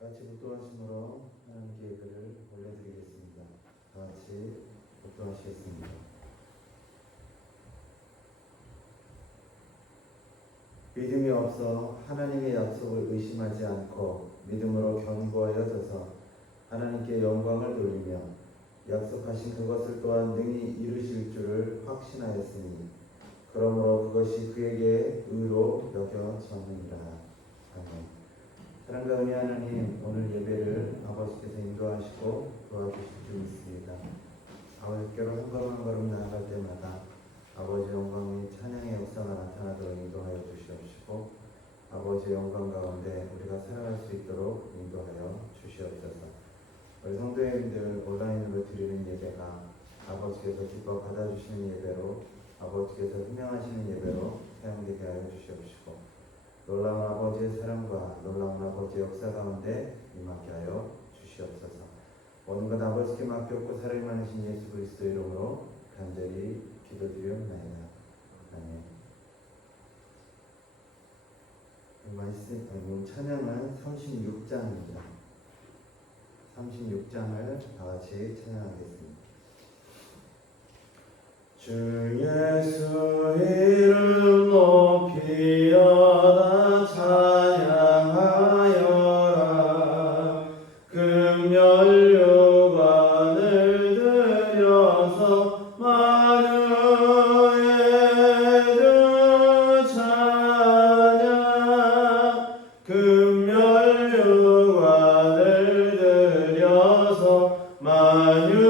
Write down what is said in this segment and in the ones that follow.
같이 묵도하심으로 하나님께 예배를 올려드리겠습니다. 같이 묵도하시겠습니다. 믿음이 없어 하나님의 약속을 의심하지 않고 믿음으로 견고하여져서 하나님께 영광을 돌리며 약속하신 그것을 또한 능히 이루실 줄을 확신하였으니 그러므로 그것이 그에게 의로 여겨졌느니라. 아멘. 사랑과 은혜 하나님, 오늘 예배를 아버지께서 인도하시고 도와주실 줄 믿습니다. 아버지께로 한 걸음 한 걸음 나아갈 때마다 아버지 영광이 찬양의 역사가 나타나도록 인도하여 주시옵시고 아버지 영광 가운데 우리가 살아갈 수 있도록 인도하여 주시옵소서. 우리 성도님들 온라인으로 드리는 예배가 아버지께서 기뻐 받아주시는 예배로, 아버지께서 희명하시는 예배로 사용되게 하여 주시옵시고 놀라운 아버지의 사랑과 놀라운 아버지의 역사 가운데 임하게 하여 주시옵소서. 모든 것 아버지께 맡겼고 사랑이 많으신 예수 그리스도 이름으로 간절히 기도드리옵나이다. 아멘. 말씀 찬양은 36장입니다. 36장을 다 같이 찬양하겠습니다. 주 예수 이름 높이어다 찬양하여라. 금연류관을 들여서 만유의 주 찬양. 금연류관을 들여서 만유의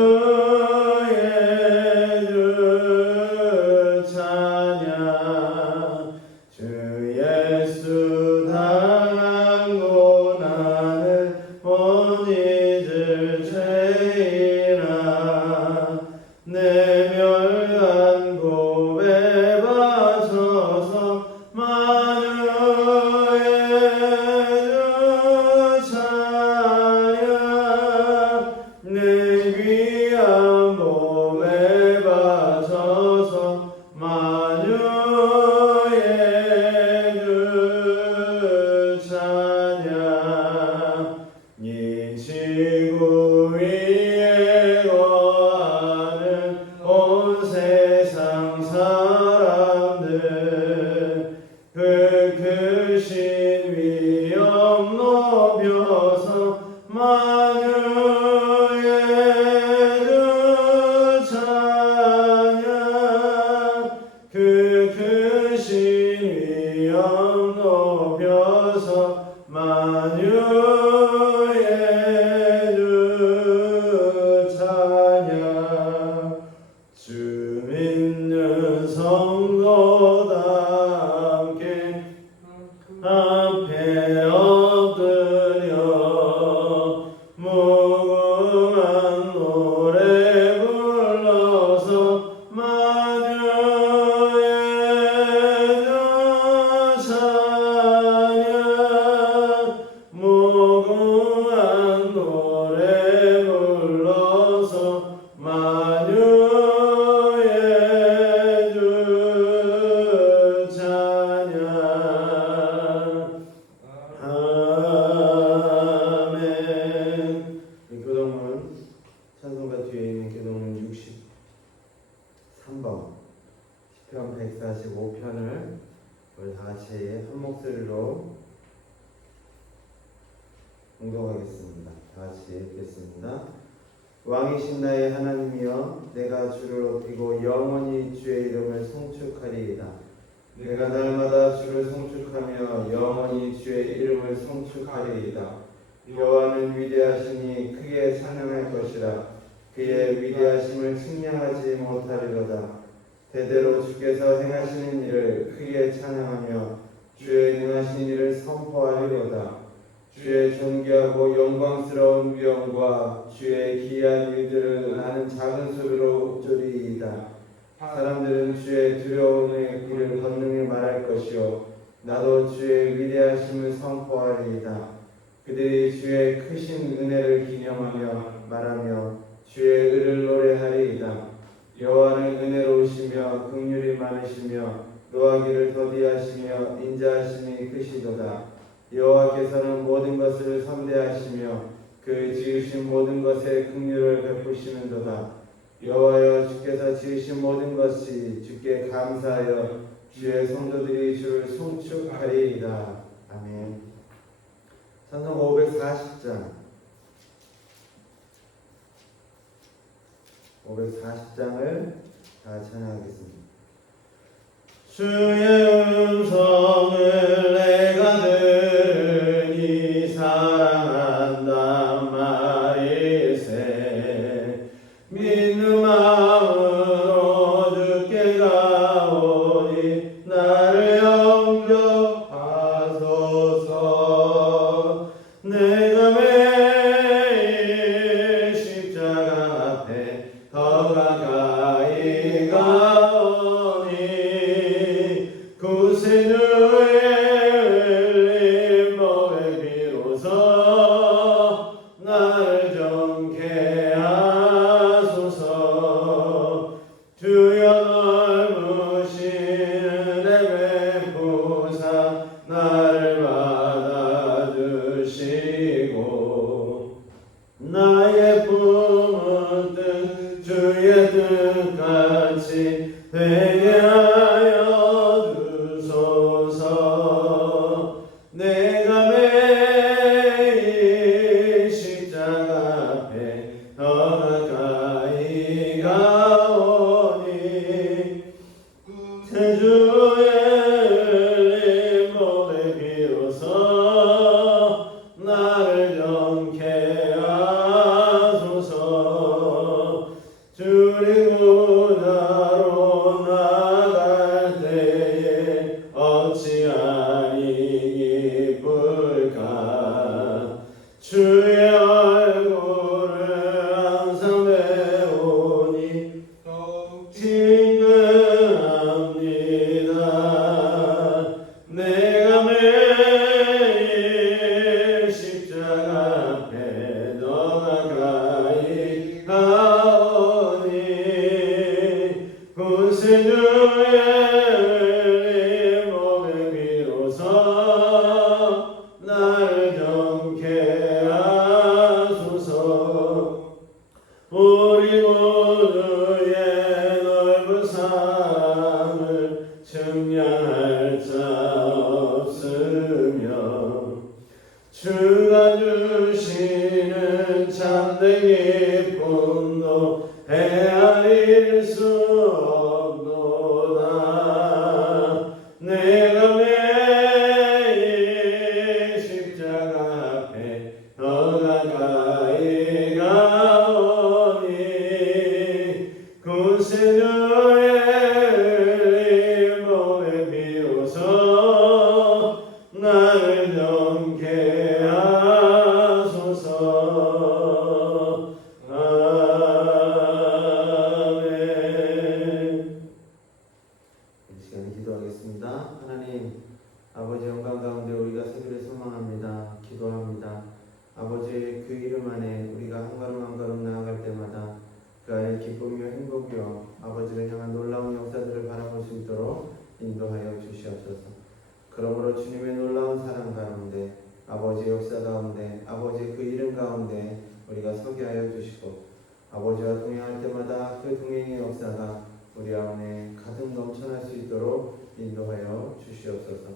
시편 145편을 우리 다 같이 한 목소리로 공독하겠습니다. 다 같이 읽겠습니다. 왕이신 나의 하나님이여, 내가 주를 높이고 영원히 주의 이름을 송축하리이다. 내가 날마다 주를 송축하며 영원히 주의 이름을 송축하리이다. 여호와는 위대하시니 크게 찬양할 것이라. 그의 위대하심을 측량하지 못하리로다. 대대로 주께서 행하시는 일을 크게 찬양하며 주의 능하신 일을 선포하리로다. 주의 존귀하고 영광스러운 위엄과 주의 기이한 일들을 나는 작은 소리로 읊조리이다. 사람들은 주의 두려움의 길을 건너며 말할 것이요 나도 주의 위대하심을 선포하리이다. 그들이 주의 크신 은혜를 기념하며 말하며 주의 의를 노래하리이다. 여호와는 은혜로우시며 긍휼이 많으시며 노하기를 더디하시며 인자하심이 크시도다. 여호와께서는 모든 모든 것을 선대하시며 그 지으신 모든 것에 긍휼을 베푸시는도다. 여호와여, 주께서 지으신 모든 것이 주께 감사하여 주의 성도들이 주를 송축하리이다. 아멘. 찬송 540장 540장을 다 찬양하겠습니다. 주의 음성을 내가 들으니 사랑한단 말일세. 믿는 마음으로 주께 가오니 나를 영접하소서. 내가 매일 십자가 앞에 더 가까이 가오니 구세주의 흘린 몸에 비로소 나를 정케 하소서. 주여 넓으신 은혜 베푸사 나를 받아주시고 나의 품은 뜻 주의 뜻같이 되게 하여 주소서. 내가 매일 십자가 앞에 더 가까이 가오니 구세주의 흘린 몸에 비로소 나를 정케 하소서. 주님 구자로 나갈 때에 어찌하니 기쁠까. 주의 얼굴을 항상 배우니 더욱 친근합니다. 내가 매일 십자가 앞에 더 가까이 가오니 구세주의 흘린 몸에 비로소 나를 정케 하소서. 우리 모두의 넓은 사랑을 측량할 자 없으며 주가 주시는 참된 기쁨도 헤아릴 수 없도다. 내가 매일 십자가 앞에 더 가까이 가오니 구세주의 흘린 몸에 비로소 나를 정케 하소서. 아멘. 이 시간에 기도하겠습니다. 하나님 아버지, 영광 가운데 우리가 세기를 소망합니다. 기도합니다. 아버지, 그 이름 안에 우리가 한 걸음 한 걸음 나아갈 때마다 그 안에 기쁨이요 행복이요 아버지를 향한 놀라운 역사들을 바라볼 수 있도록 인도하여 주시옵소서. 그러므로 주님의 놀라운 사랑 가운데, 아버지의 역사 가운데, 아버지의 그 이름 가운데 우리가 서게 하여 주시고, 아버지와 동행할 때마다 그 동행의 역사가 우리 안에 가득 넘쳐날 수 있도록 인도하여 주시옵소서.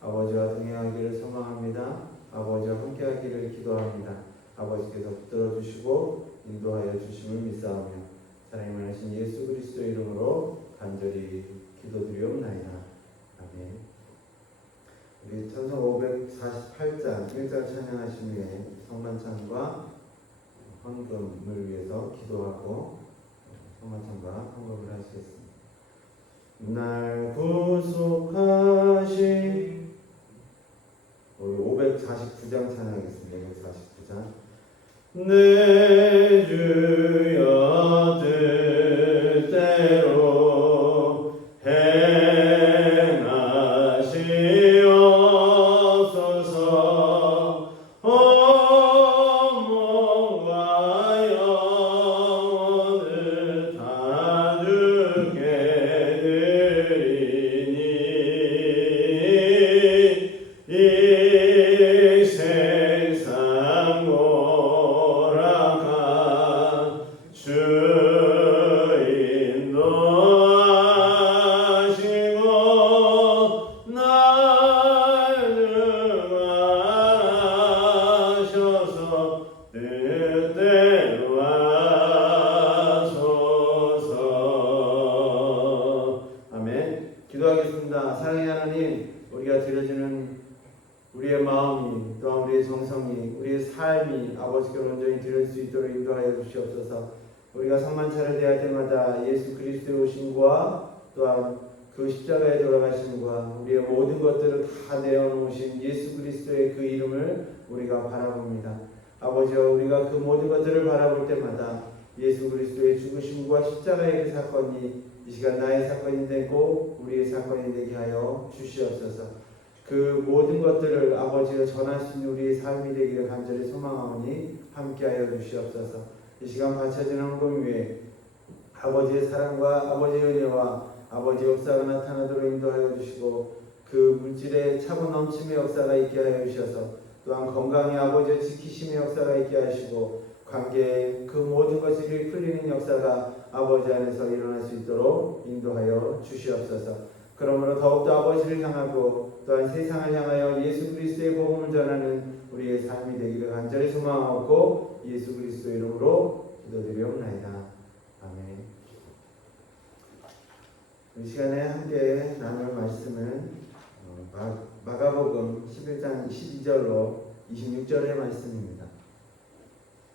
아버지와 동행하기를 소망합니다. 아버지와 함께하기를 기도합니다. 아버지께서 붙들어 주시고 인도하여 주심을 믿사오며 사랑이 많으신 예수 그리스도 이름으로 간절히 기도드리옵나이다. 아멘. 우리 찬송 548장 1절 찬양하신 후에 성만찬과 헌금을 위해서 기도하고 성만찬과 헌금을 하시겠습니다. 날 구속하신 우리 549장 찬양하겠습니다. 549장. 내 주여 뜻대로 행하시옵소서. 몸과 영혼을 다 주께 드리니 이 세상 또한 우리의 정성이, 우리의 삶이 아버지께 온전히 드릴 수 있도록 인도하여 주시옵소서. 우리가 성만찬을 대할 때마다 예수 그리스도의 오심과 또한 그 십자가에 돌아가심과 우리의 모든 것들을 다 내어놓으신 예수 그리스도의 그 이름을 우리가 바라봅니다. 아버지여, 우리가 그 모든 것들을 바라볼 때마다 예수 그리스도의 죽으심과 십자가의 그 사건이 이 시간 나의 사건이 되고 우리의 사건이 되게 하여 주시옵소서. 그 모든 것들을 아버지가 전할 수 있는 우리의 삶이 되기를 간절히 소망하오니 함께하여 주시옵소서. 이 시간 바쳐지는 헌금 위에 아버지의 사랑과 아버지의 은혜와 아버지의 역사가 나타나도록 인도하여 주시고 그 물질의 차고 넘침의 역사가 있게 하여 주셔서 또한 건강의 아버지의 지키심의 역사가 있게 하시고 관계의 그 모든 것이 풀리는 역사가 아버지 안에서 일어날 수 있도록 인도하여 주시옵소서. 그러므로 더욱더 아버지를 향하고 또한 세상을 향하여 예수 그리스도의 복음을 전하는 우리의 삶이 되기를 간절히 소망하고 예수 그리스도 이름으로 기도드리옵나이다. 아멘. 이 시간에 함께 나눌 말씀은 마가복음 11장 12절로 26절의 말씀입니다.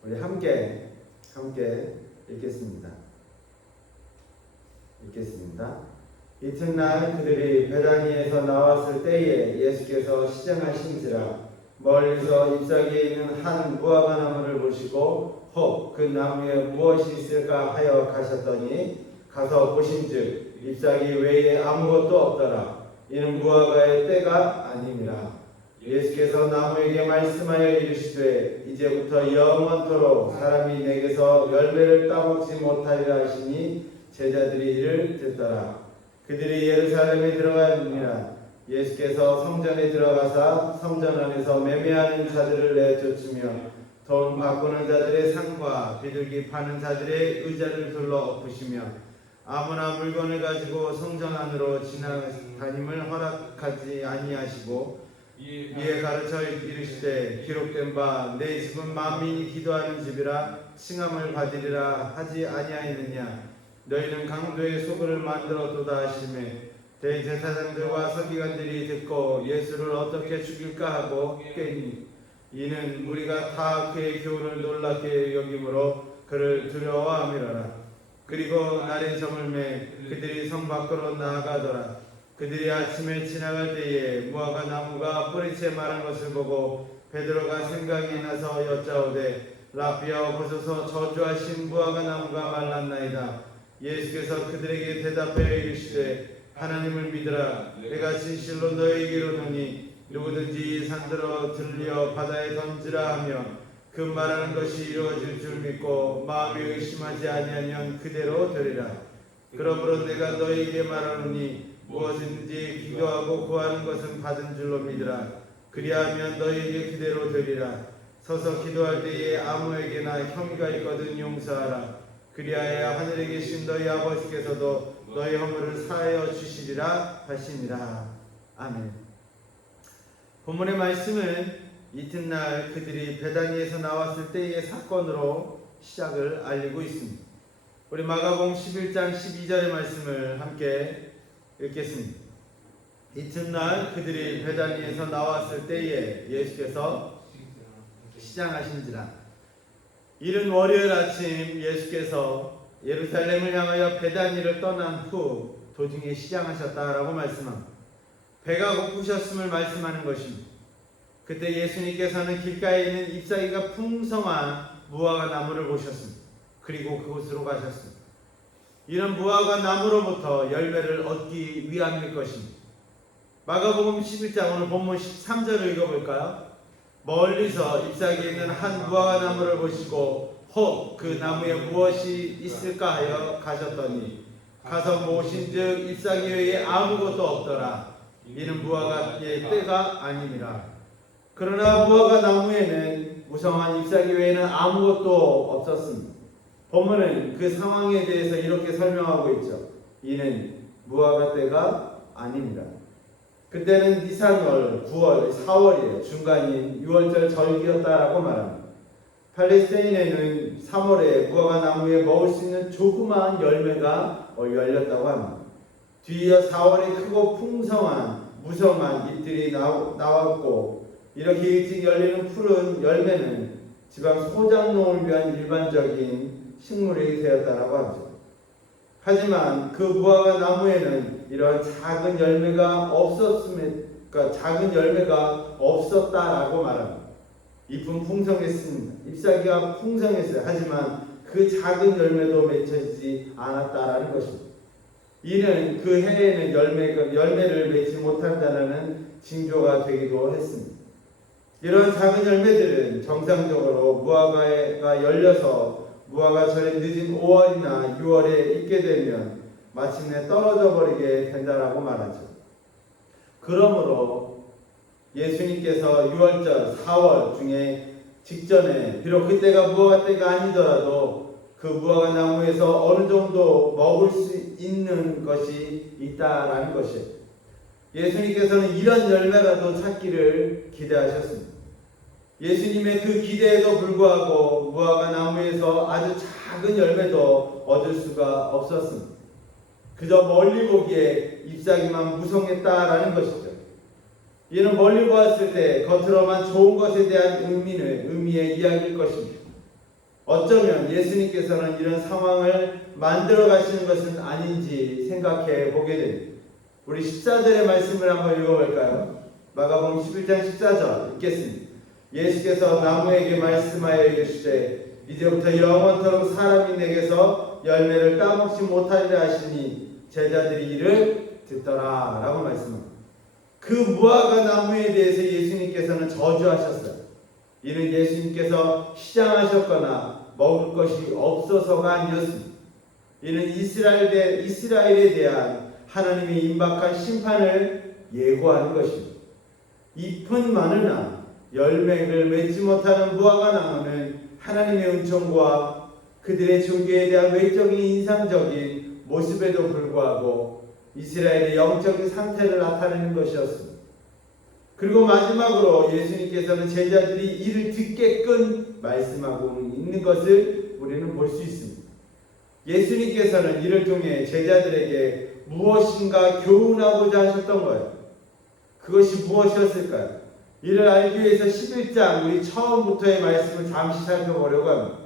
우리 함께 읽겠습니다. 이튿날 그들이 베다니에서 나왔을 때에 예수께서 시장하신지라 멀리서 잎사귀에 있는 한 무화과 나무를 보시고 혹 그 나무에 무엇이 있을까 하여 가셨더니 가서 보신즉 잎사귀 외에 아무것도 없더라. 이는 무화과의 때가 아니니라. 예수께서 나무에게 말씀하여 이르시되 이제부터 영원토록 사람이 내게서 열매를 따먹지 못하리라 하시니 제자들이 이를 듣더라. 그들이 예루살렘에 들어가니라. 예수께서 성전에 들어가사 성전 안에서 매매하는 자들을 내쫓으며 돈 바꾸는 자들의 상과 비둘기 파는 자들의 의자를 둘러 엎으시며 아무나 물건을 가지고 성전 안으로 지나다님을 허락하지 아니하시고 이에 가르쳐 이르시되 기록된 바 내 집은 만민이 기도하는 집이라 칭함을 받으리라 하지 아니하였느냐. 너희는 강도의 소굴을 만들었도다 하시매 대제사장들과 서기관들이 듣고 예수를 어떻게 죽일까 하고 꾀니 이는 우리가 다 그의 교훈을 놀랍게 여김으로 그를 두려워함이로라. 그리고 날이 저물매 그들이 성 밖으로 나아가더라. 그들이 아침에 지나갈 때에 무화과 나무가 뿌리채 마른 것을 보고 베드로가 생각이 나서 여짜오되 라비여 보소서 저주하신 무화과 나무가 말랐나이다. 예수께서 그들에게 대답하여 이르시되 하나님을 믿으라. 내가 진실로 너희에게 이르노니 누구든지 산들어 들려 바다에 던지라 하며 그 말하는 것이 이루어질 줄 믿고 마음에 의심하지 아니하면 그대로 되리라. 그러므로 내가 너희에게 말하노니 무엇이든지 기도하고 구하는 것은 받은 줄로 믿으라. 그리하면 너희에게 그대로 되리라. 서서 기도할 때에 아무에게나 혐의가 있거든 용서하라. 그리하여 하늘에 계신 너희 아버지께서도 너희 허물을 사하여 주시리라 하시니라. 아멘. 본문의 말씀은 이튿날 그들이 베다니에서 나왔을 때의 사건으로 시작을 알리고 있습니다. 우리 마가복음 11장 12절의 말씀을 함께 읽겠습니다. 이튿날 그들이 베다니에서 나왔을 때에 예수께서 시장하신지라. 이른 월요일 아침 예수께서 예루살렘을 향하여 베다니를 떠난 후 도중에 시장하셨다라고 말씀합니다. 배가 고프셨음을 말씀하는 것입니다. 그때 예수님께서는 길가에 있는 잎사귀가 풍성한 무화과 나무를 보셨습니다. 그리고 그곳으로 가셨습니다. 이런 무화과 나무로부터 열매를 얻기 위함일 것입니다. 마가복음 11장 오늘 본문 13절을 읽어볼까요? 멀리서 잎사귀에 있는 한 무화과 나무를 보시고 혹 그 나무에 무엇이 있을까 하여 가셨더니 가서 보신즉 잎사귀 외에 아무것도 없더라. 이는 무화과의 때가 아니니라. 그러나 무화과 나무에는 무성한 잎사귀 외에는 아무것도 없었습니다. 본문은 그 상황에 대해서 이렇게 설명하고 있죠. 이는 무화과 때가 아닙니다. 그때는 니산월, 9월, 4월이에요. 중간인 6월절 절기였다라고 말합니다. 팔레스타인에는 3월에 무화과 나무에 먹을 수 있는 조그마한 열매가 열렸다고 합니다. 뒤이어 4월에 크고 풍성한 무성한 잎들이 나왔고 이렇게 일찍 열리는 푸른 열매는 지방 소작농을 위한 일반적인 식물이 되었다라고 하죠. 하지만 그 무화과 나무에는 이런 작은 열매가 작은 열매가 없었다라고 말합니다. 잎은 풍성했습니다. 잎사귀가 풍성했어요. 하지만 그 작은 열매도 맺혀지지 않았다라는 것입니다. 이는 그 해에는 열매를 맺지 못한다는 징조가 되기도 했습니다. 이런 작은 열매들은 정상적으로 무화과가 열려서 무화과철의 늦은 5월이나 6월에 익게 되면 마침내 떨어져 버리게 된다라고 말하죠. 그러므로 예수님께서 6월절, 4월 중에 직전에 비록 그때가 무화과 때가 아니더라도 그 무화과 나무에서 어느 정도 먹을 수 있는 것이 있다라는 것이에요. 예수님께서는 이런 열매라도 찾기를 기대하셨습니다. 예수님의 그 기대에도 불구하고 무화과 나무에서 아주 작은 열매도 얻을 수가 없었습니다. 그저 멀리 보기에 잎사귀만 무성했다라는 것이죠. 이는 멀리 보았을 때 겉으로만 좋은 것에 대한 의미의 이야기일 것입니다. 어쩌면 예수님께서는 이런 상황을 만들어 가시는 것은 아닌지 생각해 보게 됩니다. 우리 14절의 말씀을 한번 읽어볼까요? 마가복음 11장 14절 읽겠습니다. 예수께서 나무에게 말씀하여 이르시되 이제부터 영원토록 사람이 내게서 열매를 따먹지 못하리라 하시니 제자들이 이를 듣더라 라고 말씀합니다. 그 무화과 나무에 대해서 예수님께서는 저주하셨어요. 이는 예수님께서 시장하셨거나 먹을 것이 없어서가 아니었습니다. 이는 이스라엘에 대한 하나님의 임박한 심판을 예고하는 것입니다. 잎은 많으나 열매를 맺지 못하는 무화과 나무는 하나님의 은총과 그들의 종교에 대한 외적인 인상적인 모습에도 불구하고 이스라엘의 영적인 상태를 나타내는 것이었습니다. 그리고 마지막으로 예수님께서는 제자들이 이를 듣게끔 말씀하고 있는 것을 우리는 볼 수 있습니다. 예수님께서는 이를 통해 제자들에게 무엇인가 교훈하고자 하셨던 거예요. 그것이 무엇이었을까요? 이를 알기 위해서 11장 우리 처음부터의 말씀을 잠시 살펴보려고 합니다.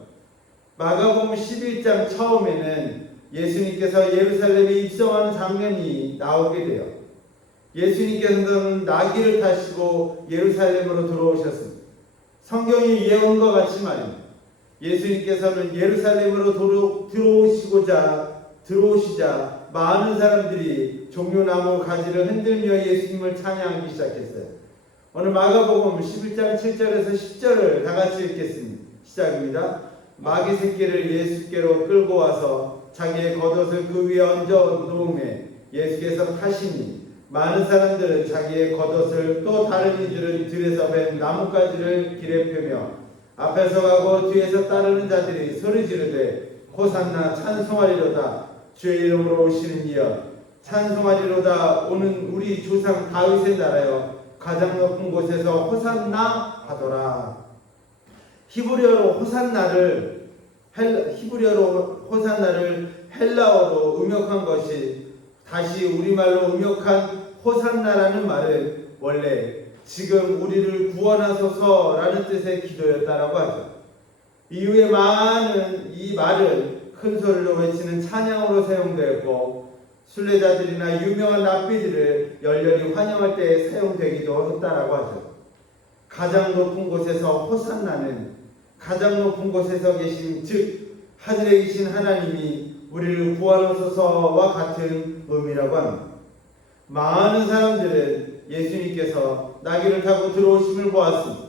마가복음 11장 처음에는 예수님께서 예루살렘에 입성하는 장면이 나오게 돼요. 예수님께서는 나귀를 타시고 예루살렘으로 들어오셨습니다. 성경이 예언과 같이 말입니다. 예수님께서는 예루살렘으로 들어오시자 많은 사람들이 종려나무 가지를 흔들며 예수님을 찬양하기 시작했어요. 오늘 마가복음 11장 7절에서 10절을 다 같이 읽겠습니다. 시작입니다. 마귀 새끼를 예수께로 끌고 와서 자기의 겉옷을 그 위에 얹어 놓음에 예수께서 타시니 많은 사람들은 자기의 겉옷을 또 다른 이들은 들에서 벤 나뭇가지를 길에 펴며 앞에서 가고 뒤에서 따르는 자들이 소리 지르되 호산나 찬송하리로다 주의 이름으로 오시는 이여 찬송하리로다 오는 우리 조상 다윗의 나라여 가장 높은 곳에서 호산나 하더라. 히브리어로 호산나를 헬라어로 음역한 것이 다시 우리말로 음역한 호산나라는 말은 원래 지금 우리를 구원하소서라는 뜻의 기도였다라고 하죠. 이후에 이 말은 큰 소리로 외치는 찬양으로 사용되었고 순례자들이나 유명한 랍비들을 열렬히 환영할 때 사용되기도 했다라고 하죠. 가장 높은 곳에서 호산나는 가장 높은 곳에서 계신 즉 하늘에 계신 하나님이 우리를 구하소서와 같은 의미라고 합니다. 많은 사람들은 예수님께서 나귀를 타고 들어오심을 보았습니다.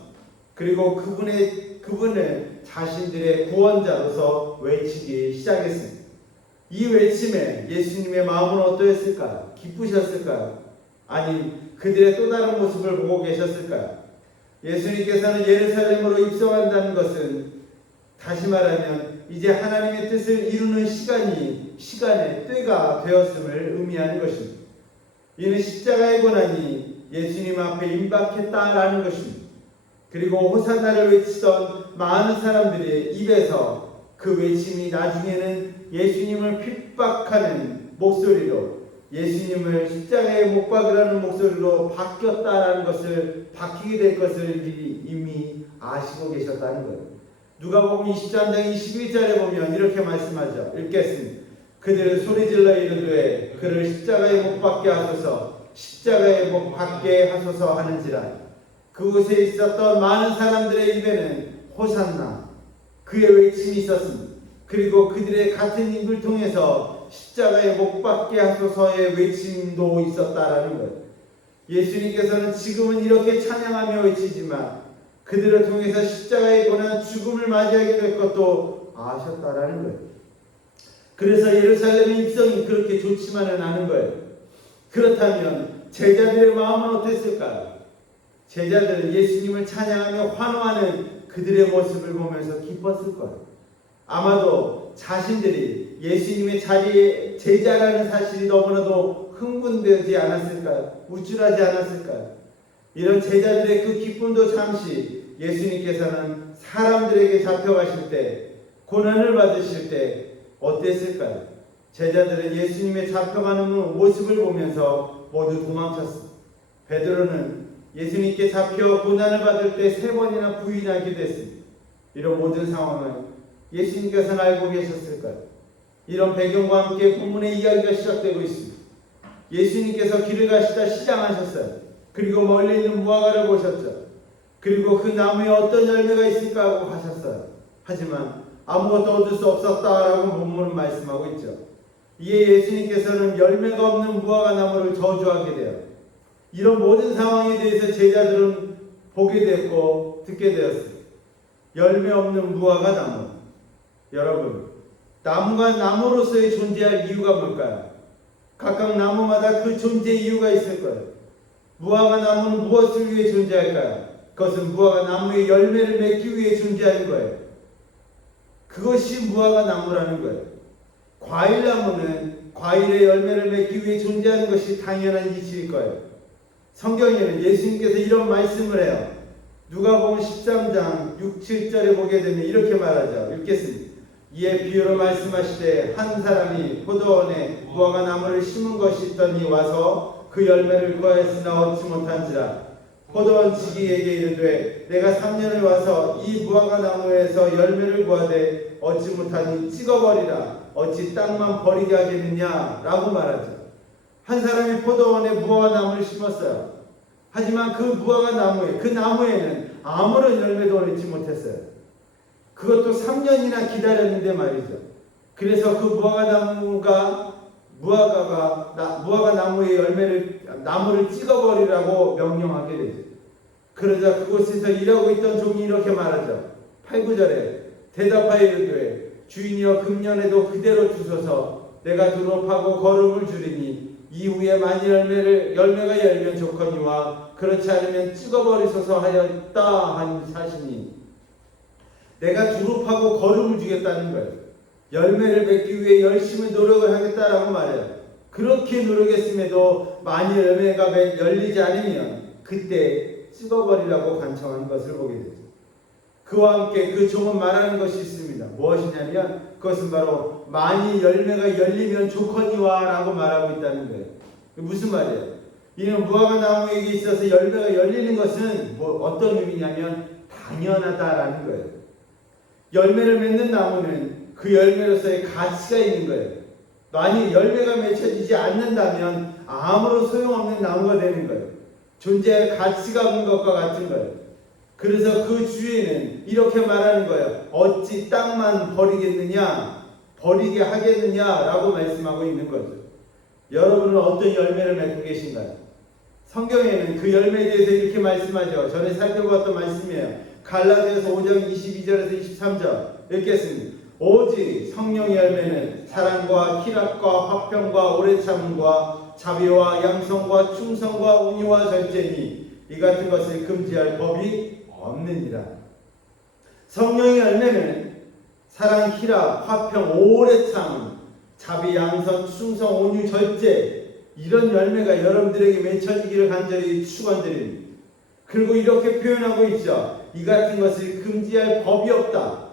그리고 그분을 자신들의 구원자로서 외치기 시작했습니다. 이 외침에 예수님의 마음은 어떠했을까요? 기쁘셨을까요? 아니 그들의 또 다른 모습을 보고 계셨을까요? 예수님께서는 예루살렘으로 입성한다는 것은 다시 말하면 이제 하나님의 뜻을 이루는 시간의 때가 되었음을 의미하는 것입니다. 이는 십자가의 고난이 예수님 앞에 임박했다라는 것입니다. 그리고 호산나를 외치던 많은 사람들의 입에서 그 외침이 나중에는 예수님을 핍박하는 목소리로 예수님을 십자가에 못 박으라는 목소리로 바뀌었다라는 것을, 바뀌게 될 것을 이미 아시고 계셨다는 거예요. 누가복음 23장 21절에 보면 이렇게 말씀하죠. 읽겠습니다. 그들은 소리질러 이르되 그를 십자가에 못 박게 하소서, 십자가에 못 박게 하소서 하는지라. 그곳에 있었던 많은 사람들의 입에는 호산나 그의 외침이 있었습니다. 그리고 그들의 같은 입을 통해서 십자가에 못 박게 하소서의 외침도 있었다라는 거예요. 예수님께서는 지금은 이렇게 찬양하며 외치지만 그들을 통해서 십자가에 고난 죽음을 맞이하게 될 것도 아셨다라는 거예요. 그래서 예루살렘의 입성이 그렇게 좋지만은 않은 거예요. 그렇다면 제자들의 마음은 어땠을까요? 제자들은 예수님을 찬양하며 환호하는 그들의 모습을 보면서 기뻤을 거예요. 아마도 자신들이 예수님의 자리에 제자라는 사실이 너무나도 흥분되지 않았을까요? 우쭐하지 않았을까요? 이런 제자들의 그 기쁨도 잠시 예수님께서는 사람들에게 잡혀가실 때, 고난을 받으실 때 어땠을까요? 제자들은 예수님의 잡혀가는 모습을 보면서 모두 도망쳤습니다. 베드로는 예수님께 잡혀 고난을 받을 때 3번이나 부인하기도 했습니다. 이런 모든 상황을 예수님께서는 알고 계셨을까요? 이런 배경과 함께 본문의 이야기가 시작되고 있습니다. 예수님께서 길을 가시다 시장하셨어요. 그리고 멀리 있는 무화과를 보셨죠. 그리고 그 나무에 어떤 열매가 있을까 하고 가셨어요. 하지만 아무것도 얻을 수 없었다라고 본문은 말씀하고 있죠. 이에 예수님께서는 열매가 없는 무화과 나무를 저주하게 돼요. 이런 모든 상황에 대해서 제자들은 보게 됐고 듣게 되었습니다. 열매 없는 무화과 나무. 여러분, 나무가 나무로서의 존재할 이유가 뭘까요? 각각 나무마다 그 존재 이유가 있을 거예요. 무화과 나무는 무엇을 위해 존재할까요? 그것은 무화과 나무의 열매를 맺기 위해 존재하는 거예요. 그것이 무화과 나무라는 거예요. 과일나무는 과일의 열매를 맺기 위해 존재하는 것이 당연한 이치일 거예요. 성경에는 예수님께서 이런 말씀을 해요. 누가복음 13장 6, 7절에 보게 되면 이렇게 말하죠. 읽겠습니다. 이에 비유로 말씀하시되 한 사람이 포도원에 무화과 나무를 심은 것이 있더니 와서 그 열매를 구하였으나 얻지 못한지라. 포도원 지기에게 이르되 내가 3년을 와서 이 무화과 나무에서 열매를 구하되 얻지 못하니 찍어버리라. 어찌 땅만 버리게 하겠느냐 라고 말하죠. 한 사람이 포도원에 무화과 나무를 심었어요. 하지만 그 무화과 나무에, 그 나무에는 아무런 열매도 얻지 못했어요. 그것도 3년이나 기다렸는데 말이죠. 그래서 그 무화과 나무의 나무를 찍어버리라고 명령하게 되죠. 그러자 그곳에서 일하고 있던 종이 이렇게 말하죠. 8, 9절에 대답하여 이르되 주인이여 금년에도 그대로 주소서. 내가 두루 파고 거름을 주리니 이후에 만일 열매가 열면 좋거니와 그렇지 않으면 찍어버리소서 하였다 한 사시니. 내가 두루 파고 거름을 주겠다는 거예요. 열매를 맺기 위해 열심히 노력을 하겠다라고 말해요. 그렇게 노력했음에도 만일 열매가 열리지 않으면 그때 찍어버리라고 간청하는 것을 보게 되죠. 그와 함께 그 종은 말하는 것이 있습니다. 무엇이냐면 그것은 바로 만일 열매가 열리면 좋거니와 라고 말하고 있다는 거예요. 무슨 말이에요? 이는 무화과 나무에게 있어서 열매가 열리는 것은 어떤 의미냐면 당연하다라는 거예요. 열매를 맺는 나무는 그 열매로서의 가치가 있는 거예요. 만일 열매가 맺혀지지 않는다면 아무런 소용없는 나무가 되는 거예요. 존재할 가치가 없는 것과 같은 거예요. 그래서 그 주인은 이렇게 말하는 거예요. 어찌 땅만 버리겠느냐, 버리게 하겠느냐라고 말씀하고 있는 거죠. 여러분은 어떤 열매를 맺고 계신가요? 성경에는 그 열매에 대해서 이렇게 말씀하죠. 전에 살펴봤던 말씀이에요. 갈라디아서 5장 22절에서 23절 읽겠습니다. 오직 성령의 열매는 사랑과 희락과 화평과 오래 참음과 자비와 양성과 충성과 온유와 절제니 이 같은 것을 금지할 법이 없느니라. 성령의 열매는 사랑, 희락, 화평, 오래 참음, 자비, 양성, 충성, 온유, 절제, 이런 열매가 여러분들에게 맺혀지기를 간절히 축원드립니다. 그리고 이렇게 표현하고 있죠. 이 같은 것을 금지할 법이 없다.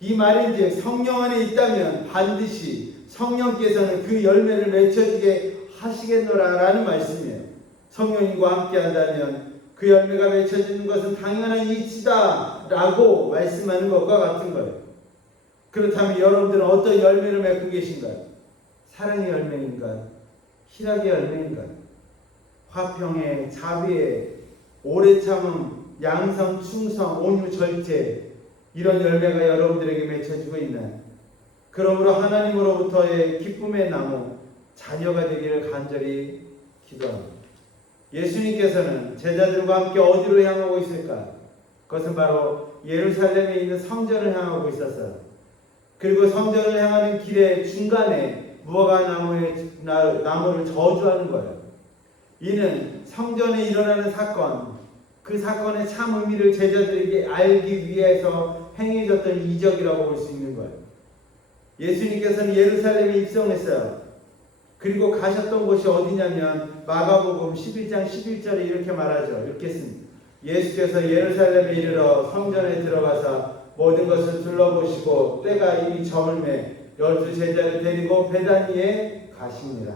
이 말인즉 성령 안에 있다면 반드시 성령께서는 그 열매를 맺혀지게 하시겠노라라는 말씀이에요. 성령님과 함께 한다면 그 열매가 맺혀지는 것은 당연한 이치다라고 말씀하는 것과 같은 거예요. 그렇다면 여러분들은 어떤 열매를 맺고 계신가요? 사랑의 열매인가요? 희락의 열매인가요? 화평의, 자비의, 오래 참음, 양성, 충성, 온유, 절제, 이런 열매가 여러분들에게 맺혀지고 있나요? 그러므로 하나님으로부터의 기쁨의 나무, 자녀가 되기를 간절히 기도합니다. 예수님께서는 제자들과 함께 어디로 향하고 있을까요? 그것은 바로 예루살렘에 있는 성전을 향하고 있었어요. 그리고 성전을 향하는 길의 중간에 무화과 나무를 저주하는 거예요. 이는 성전에 일어나는 사건, 그 사건의 참 의미를 제자들에게 알기 위해서 행해졌던 이적이라고 볼 수 있는 거예요. 예수님께서는 예루살렘에 입성했어요. 그리고 가셨던 곳이 어디냐면 마가복음 11장 11절에 이렇게 말하죠. 읽겠습니다. 예수께서 예루살렘에 이르러 성전에 들어가서 모든 것을 둘러보시고 때가 이미 저물매 12 제자를 데리고 베다니에 가십니다.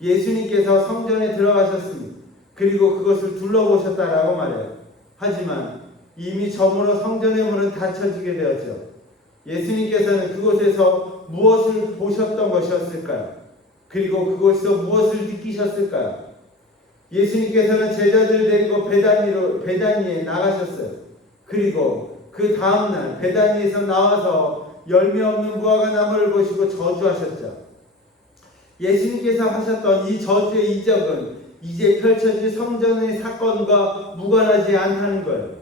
예수님께서 성전에 들어가셨습니다. 그리고 그것을 둘러보셨다라고 말해요. 하지만 이미 저물어 성전의 문은 닫혀지게 되었죠. 예수님께서는 그곳에서 무엇을 보셨던 것이었을까요? 그리고 그곳에서 무엇을 느끼셨을까요? 예수님께서는 제자들을 데리고 베다니에 나가셨어요. 그리고 그 다음날 베다니에서 나와서 열매 없는 무화과 나무를 보시고 저주하셨죠. 예수님께서 하셨던 이 저주의 이적은 이제 펼쳐질 성전의 사건과 무관하지 않다는 거예요.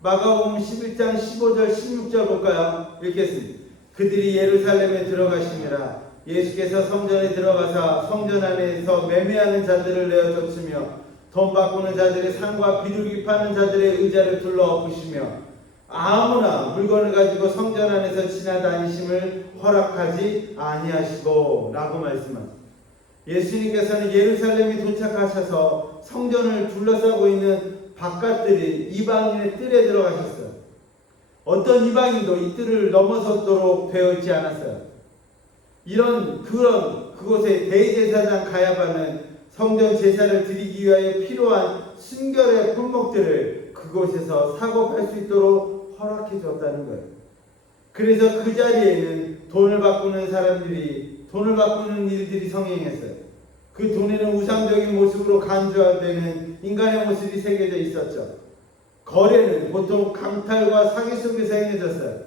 마가복음 11장 15절 16절 볼까요? 읽겠습니다. 그들이 예루살렘에 들어가시니라. 예수께서 성전에 들어가사 성전 안에서 매매하는 자들을 내어 쫓으며 돈 바꾸는 자들의 상과 비둘기 파는 자들의 의자를 둘러 엎으시며 아무나 물건을 가지고 성전 안에서 지나다니심을 허락하지 아니하시고 라고 말씀하십니다. 예수님께서는 예루살렘에 도착하셔서 성전을 둘러싸고 있는 바깥들이 이방인의 뜰에 들어가셨어요. 어떤 이방인도 이 뜰을 넘어서도록 되어 있지 않았어요. 그곳의 대제사장 가야바는 성전 제사를 드리기 위하여 필요한 순결의 품목들을 그곳에서 사고 팔 수 있도록 허락해 줬다는 거예요. 그래서 그 자리에는 돈을 바꾸는 일들이 성행했어요. 그 돈에는 우상적인 모습으로 간주화되는 인간의 모습이 새겨져 있었죠. 거래는 보통 강탈과 사기 속에서 행해졌어요.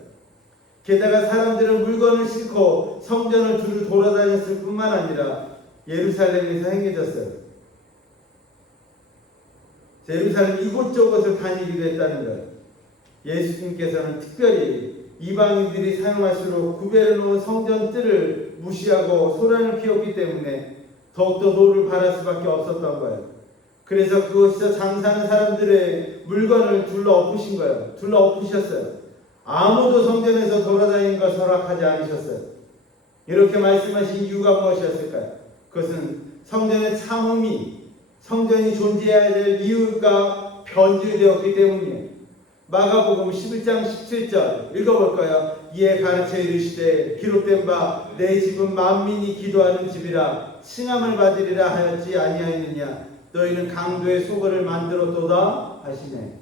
게다가 사람들은 물건을 싣고 성전을 두루 돌아다녔을 뿐만 아니라 예루살렘에서 행해졌어요. 예루살렘 이곳저곳을 다니기도 했다는 거예요. 예수님께서는 특별히 이방인들이 사용할수록 구별해 놓은 성전 뜰을 무시하고 소란을 피웠기 때문에 더욱더 돌을 발할 수밖에 없었던 거예요. 그래서 그곳에서 장사하는 사람들의 물건을 둘러 엎으신 거예요. 둘러 엎으셨어요. 아무도 성전에서 돌아다니는 것을 허락하지 않으셨어요. 이렇게 말씀하신 이유가 무엇이었을까요? 그것은 성전의 참 의미, 성전이 존재해야 될 이유가 변질되었기 때문이에요. 마가복음 11장 17절 읽어볼까요? 이에 가르쳐 이르시되 기록된 바 내 집은 만민이 기도하는 집이라 칭함을 받으리라 하였지 아니하였느냐. 너희는 강도의 소굴을 만들었도다 하시네.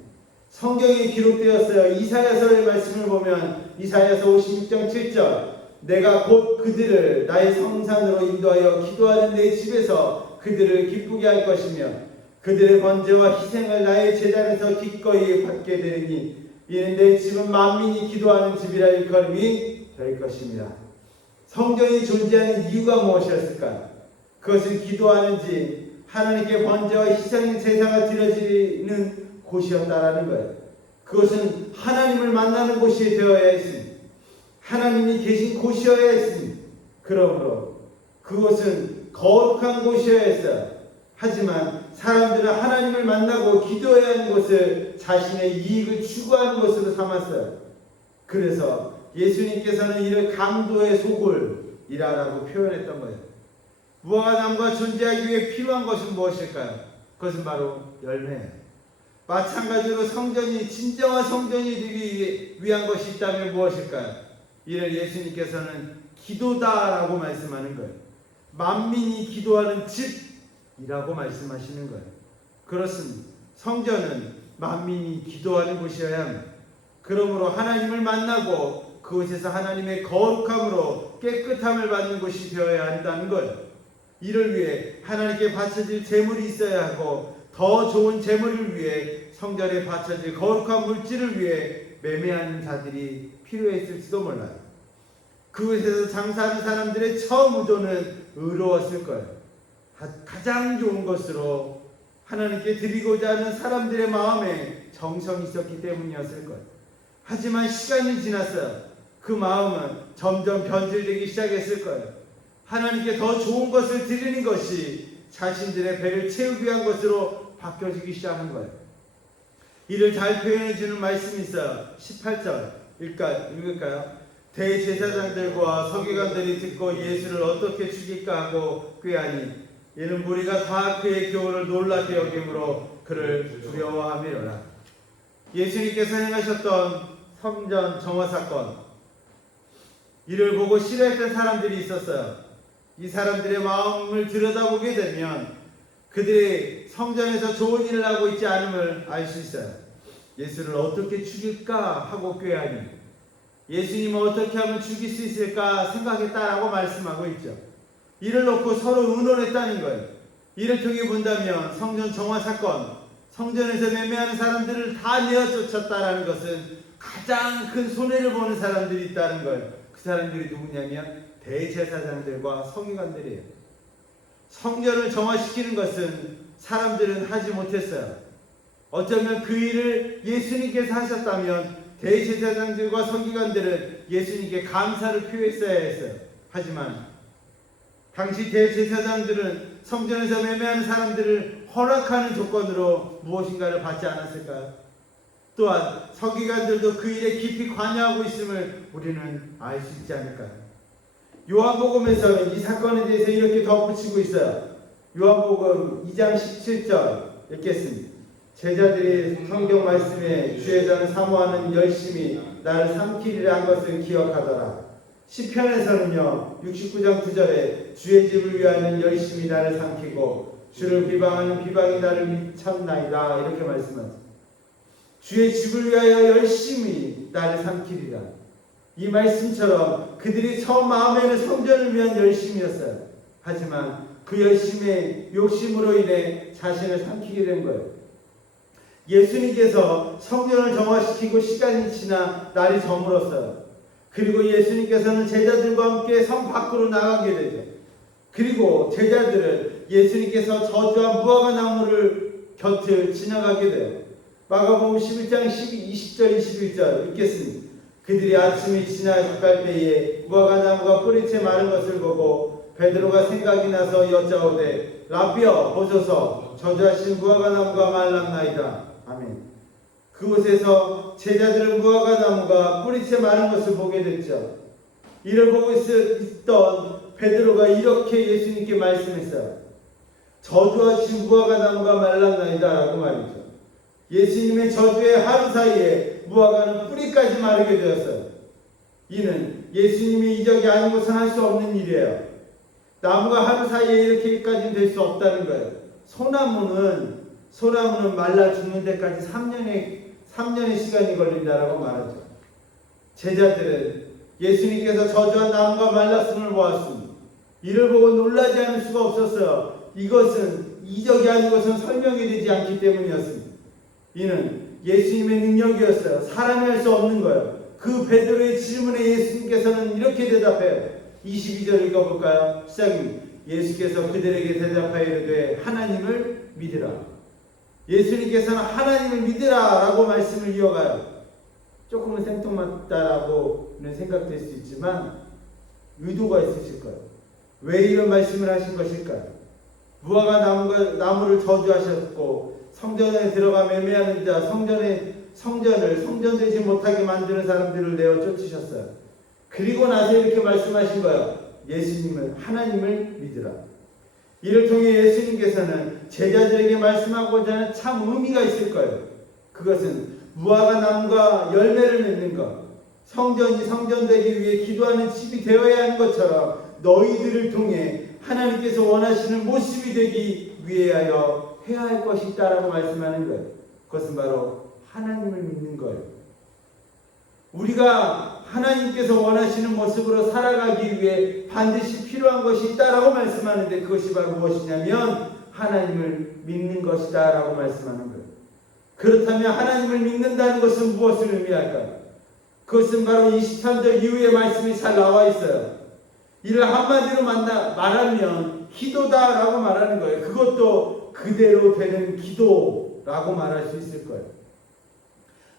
성경에 기록되었어요. 이사야서의 말씀을 보면 이사야서 56장 7절 내가 곧 그들을 나의 성산으로 인도하여 기도하는 내 집에서 그들을 기쁘게 할 것이며 그들의 번제와 희생을 나의 제단에서 기꺼이 받게 되리니 이는 내 집은 만민이 기도하는 집이라 일컬음이 될 것입니다. 성경이 존재하는 이유가 무엇이었을까요? 그것은 기도하는 집, 하나님께 번제와 희생의 제사가 드려지는 곳이었다라는 거예요. 그것은 하나님을 만나는 곳이 되어야 했습니다. 하나님이 계신 곳이어야 했습니다. 그러므로 그곳은 거룩한 곳이어야 했어요. 하지만 사람들은 하나님을 만나고 기도해야 하는 것을 자신의 이익을 추구하는 것으로 삼았어요. 그래서 예수님께서는 이를 강도의 소굴이라고 표현했던 거예요. 무화과나무가 존재하기 위해 필요한 것은 무엇일까요? 그것은 바로 열매예요. 마찬가지로 성전이 진정한 성전이 되기 위한 것이 있다면 무엇일까요? 이를 예수님께서는 기도다라고 말씀하는 거예요. 만민이 기도하는 집이라고 말씀하시는 거예요. 그렇습니다. 성전은 만민이 기도하는 곳이어야 합니다. 그러므로 하나님을 만나고 그곳에서 하나님의 거룩함으로 깨끗함을 받는 곳이 되어야 한다는 거예요. 이를 위해 하나님께 바쳐질 제물이 있어야 하고 더 좋은 제물을 위해 성전에 바쳐질 거룩한 물질을 위해 매매하는 자들이 필요했을지도 몰라요. 그곳에서 장사하는 사람들의 처음 의도는 의로웠을 거예요. 가장 좋은 것으로 하나님께 드리고자 하는 사람들의 마음에 정성이 있었기 때문이었을 거예요. 하지만 시간이 지났어요. 그 마음은 점점 변질되기 시작했을 거예요. 하나님께 더 좋은 것을 드리는 것이 자신들의 배를 채우기 위한 것으로 바뀌어지기 시작한 거예요. 이를 잘 표현해 주는 말씀이 있어요. 18절 읽을까요? 대제사장들과 서기관들이 듣고 예수를 어떻게 죽일까 하고 꾀하니 이는 무리가 다 그의 교훈을 놀랍게 여김으로 그를 두려워하미로라. 예수님께서 행하셨던 성전 정화 사건, 이를 보고 싫어했던 사람들이 있었어요. 이 사람들의 마음을 들여다보게 되면 그들이 성전에서 좋은 일을 하고 있지 않음을 알 수 있어요. 예수를 어떻게 죽일까 하고 꾀하니 예수님을 어떻게 하면 죽일 수 있을까 생각했다라고 말씀하고 있죠. 이를 놓고 서로 의논했다는 거예요. 이를 통해 본다면 성전 정화 사건, 성전에서 매매하는 사람들을 다 내어쫓았다라는 것은 가장 큰 손해를 보는 사람들이 있다는 거예요. 그 사람들이 누구냐면 대제사장들과 서기관들이에요. 성전을 정화시키는 것은 사람들은 하지 못했어요. 어쩌면 그 일을 예수님께서 하셨다면 대제사장들과 서기관들은 예수님께 감사를 표했어야 했어요. 하지만 당시 대제사장들은 성전에서 매매하는 사람들을 허락하는 조건으로 무엇인가를 받지 않았을까요? 또한 서기관들도 그 일에 깊이 관여하고 있음을 우리는 알 수 있지 않을까요? 요한복음에서는 이 사건에 대해서 이렇게 덧붙이고 있어요. 요한복음 2장 17절 읽겠습니다. 제자들이 성경 말씀에 주의 자는 사모하는 열심히 나를 삼키리라 한 것을 기억하더라. 시편에서는요 69장 9절에 주의 집을 위하는 열심히 나를 삼키고 주를 비방하는 비방이 나를 미쳤나이다 이렇게 말씀하죠. 주의 집을 위하여 열심히 나를 삼키리라. 이 말씀처럼 그들이 처음 마음에는 성전을 위한 열심이었어요. 하지만 그 열심의 욕심으로 인해 자신을 삼키게 된 거예요. 예수님께서 성전을 정화시키고 시간이 지나 날이 저물었어요. 그리고 예수님께서는 제자들과 함께 성 밖으로 나가게 되죠. 그리고 제자들은 예수님께서 저주한 무화과 나무를 곁을 지나가게 돼요. 마가복음 11장 20절 21절 읽겠습니다. 그들이 아침이 지나갈 때에 무화과 나무가 뿌리채 마른 것을 보고 베드로가 생각이 나서 여짜오되 라비여 보소서 저주하신 무화과 나무가 말랐나이다. 아멘. 그곳에서 제자들은 무화과 나무가 뿌리채 마른 것을 보게 됐죠. 이를 보고 있던 베드로가 이렇게 예수님께 말씀했어요. 저주하신 무화과 나무가 말랐나이다 라고 말이죠. 예수님의 저주의 하루 사이에 무화과는 뿌리까지 마르게 되었어요. 이는 예수님이 이적이 아니고선 할 수 없는 일이에요. 나무가 하루 사이에 이렇게까지 될 수 없다는 거예요. 소나무는 말라 죽는 데까지 3년의 시간이 걸린다라고 말하죠. 제자들은 예수님께서 저주한 나무가 말랐음을 보았습니다. 이를 보고 놀라지 않을 수가 없었어요. 이것은 이적이 아니고선 설명이 되지 않기 때문이었습니다. 이는 예수님의 능력이었어요. 사람이 할 수 없는 거예요. 그 베드로의 질문에 예수님께서는 이렇게 대답해요. 22절 읽어볼까요? 시작입니다. 예수께서 그들에게 대답하여 이르되 하나님을 믿으라. 예수님께서는 하나님을 믿으라 라고 말씀을 이어가요. 조금은 생뚱맞다라고는 생각될 수 있지만 의도가 있으실 거예요. 왜 이런 말씀을 하신 것일까요? 무화과 나무를 저주하셨고 성전에 들어가 매매하는 자, 성전되지 못하게 만드는 사람들을 내어 쫓으셨어요. 그리고 나서 이렇게 말씀하신 거예요. 예수님은 하나님을 믿으라. 이를 통해 예수님께서는 제자들에게 말씀하고자 하는 참 의미가 있을 거예요. 그것은 무화과 나무가 열매를 맺는 것, 성전이 성전되기 위해 기도하는 집이 되어야 하는 것처럼 너희들을 통해 하나님께서 원하시는 모습이 되기 위하여 해야 할 것이 있다라고 말씀하는 거예요. 그것은 바로 하나님을 믿는 거예요. 우리가 하나님께서 원하시는 모습으로 살아가기 위해 반드시 필요한 것이 있다라고 말씀하는데 그것이 바로 무엇이냐면 하나님을 믿는 것이다 라고 말씀하는 거예요. 그렇다면 하나님을 믿는다는 것은 무엇을 의미할까요? 그것은 바로 23절 이후의 말씀이 잘 나와 있어요. 이를 한마디로 말하면 기도다 라고 말하는 거예요. 그것도 그대로 되는 기도라고 말할 수 있을 거예요.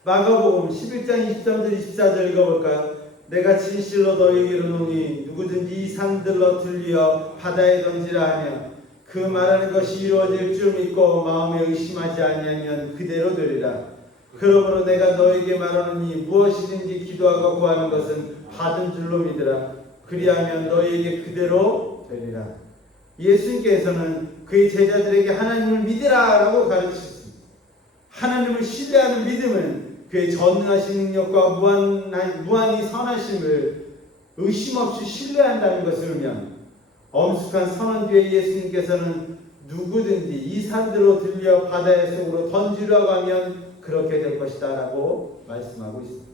마가복음 11장 23절 24절 읽어볼까요? 내가 진실로 너희에게 이르노니 누구든지 이 산들로 들려 바다에 던지라 하며 그 말하는 것이 이루어질 줄 믿고 마음에 의심하지 아니하면 그대로 되리라. 그러므로 내가 너에게 말하노니 무엇이든지 기도하고 구하는 것은 받은 줄로 믿으라. 그리하면 너희에게 그대로 되리라. 예수님께서는 그의 제자들에게 하나님을 믿으라 라고 가르치셨습니다. 하나님을 신뢰하는 믿음은 그의 전능하신 능력과 무한히 선하심을 의심 없이 신뢰한다는 것을 의미합니다. 엄숙한 선언 뒤에 예수님께서는 누구든지 이 산들로 들려 바다의 속으로 던지려고 하면 그렇게 될 것이다 라고 말씀하고 있습니다.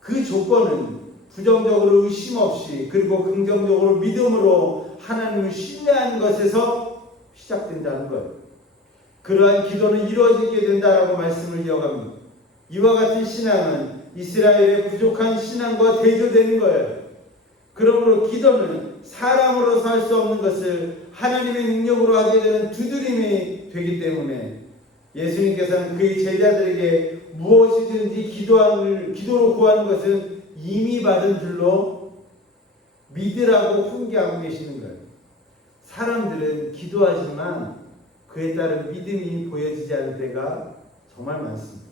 그 조건은 부정적으로 의심 없이 그리고 긍정적으로 믿음으로 하나님을 신뢰하는 것에서 시작된다는 거예요. 그러한 기도는 이루어지게 된다라고 말씀을 이어갑니다. 이와 같은 신앙은 이스라엘의 부족한 신앙과 대조되는 거예요. 그러므로 기도는 사람으로서 할 수 없는 것을 하나님의 능력으로 하게 되는 두드림이 되기 때문에 예수님께서는 그의 제자들에게 무엇이든지 기도로 구하는 것은 이미 받은 줄로 믿으라고 훈계하고 계시는 거예요. 사람들은 기도하지만 그에 따른 믿음이 보여지지 않을 때가 정말 많습니다.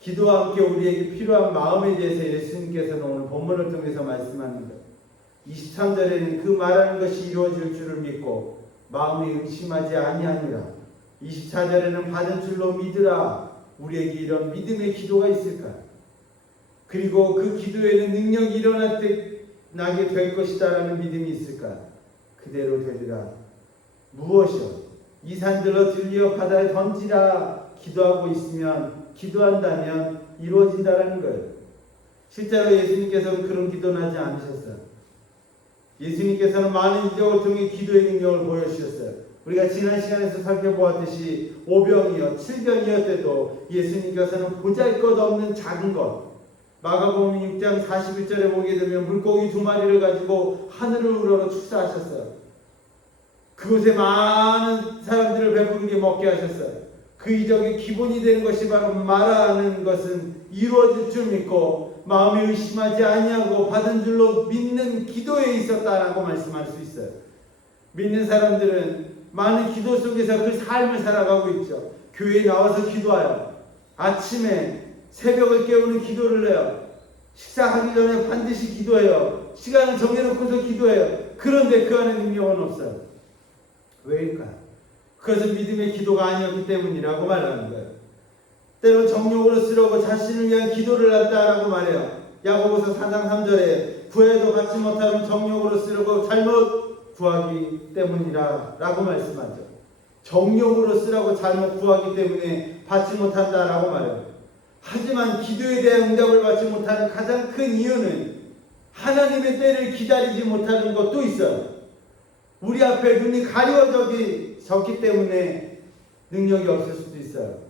기도와 함께 우리에게 필요한 마음에 대해서 예수님께서는 오늘 본문을 통해서 말씀합니다. 23절에는 그 말하는 것이 이루어질 줄을 믿고 마음에 의심하지 아니하니라. 24절에는 받은 줄로 믿으라. 우리에게 이런 믿음의 기도가 있을까? 그리고 그 기도에는 능력이 나게 될 것이다라는 믿음이 있을까? 그대로 되리라. 무엇이요? 이 산들로 들려 바다에 던지라. 기도한다면 이루어진다라는 거예요. 실제로 예수님께서는 그런 기도는 하지 않으셨어요. 예수님께서는 많은 이적을 통해 기도의 능력을 보여주셨어요. 우리가 지난 시간에서 살펴보았듯이 오병이어 7병이었대도 예수님께서는 보잘것없는 작은 것, 마가복음 6장 41절에 보게 되면 물고기 2마리를 가지고 하늘을 우러러 축사하셨어요. 그곳에 많은 사람들을 배부르게 먹게 하셨어요. 그 이적의 기본이 되는 것이 바로 말하는 것은 이루어질 줄 믿고 마음에 의심하지 아니하고 받은 줄로 믿는 기도에 있었다라고 말씀할 수 있어요. 믿는 사람들은 많은 기도 속에서 그 삶을 살아가고 있죠. 교회에 나와서 기도해요. 아침에 새벽을 깨우는 기도를 해요. 식사하기 전에 반드시 기도해요. 시간을 정해놓고서 기도해요. 그런데 그 안에 능력은 없어요. 왜일까요? 그것은 믿음의 기도가 아니었기 때문이라고 말하는 거예요. 때로 정욕으로 쓰려고 자신을 위한 기도를 한다라고 말해요. 야고보서 4장 3절에 구해도 받지 못하면 정욕으로 쓰려고 잘못 구하기 때문이라 라고 말씀하죠. 정욕으로 쓰라고 잘못 구하기 때문에 받지 못한다라고 말해요. 하지만 기도에 대한 응답을 받지 못하는 가장 큰 이유는 하나님의 때를 기다리지 못하는 것도 있어요. 우리 앞에 눈이 가려졌기 때문에 능력이 없을 수도 있어요.